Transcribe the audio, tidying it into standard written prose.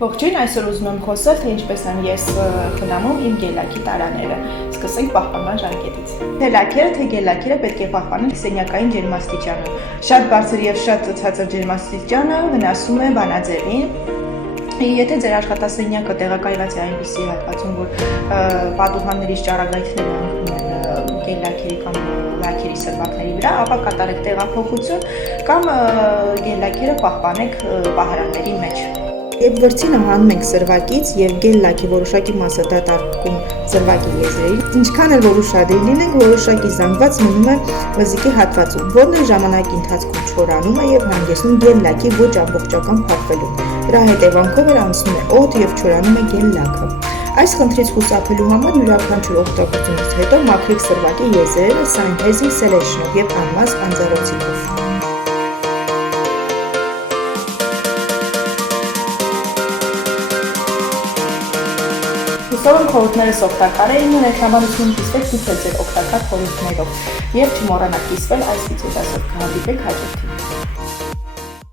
Ողջույն, այսօր ուզում եմ խոսել, թե ինչպես եմ ես խնամում իմ գելլաքի տարաները։ Սկսենք պահպանման ժամկետից։ Թե լաքերը, թե գելլաքերը պետք է պահպանել սենյակային ջերմաստիճանում։ Շատ բարձր եւ շատ ցածր ջերմաստիճանը վնասում է բանաձևին։ Եթե ձեր աշխատասենյակը տեղակայված է այնպիսի հատվածում, որ պատուհաններից ճառագայթները ընկնում են գելլաքերի կամ լաքերի սրբակների վրա, ապա կատարեք տեղափոխություն կամ գելլաքերը պահպանեք պահարանների մեջ։ Երբ վրձինը հանում ենք սրվակից եւ գելլաքի որոշակի մասը դատարկում սրվակի եզրերին, ինչքան էլ որ ուշադիր լինենք, որոշակի զանգված մնում է վզիկի հատվածում, որն էլ ժամանակի ընթացքում չորանում է եւ հանգեցնում գելլաքի ոչ ամբողջական փակվելուն։ Դրա հետևանքով էլ անցնում է օդ եւ չորանում է գելլաքը։ Այս խնդրից խուսափելու համար յուրաքանչյուր օգտագործումից հետո մաքրեք սրվակի եզրերը Sennheiser Selection եւ անմազ անձառոցիկով։ Հուսով եմ խորհուրդներս օգտակար էին ու ներկայացնում կիսվեք դիպել ձեր օգտակար խորհուրդներով եւ չմոռանաք կիսվել այս վիդեոդասով։ Կհանդիպենք հաջորդին։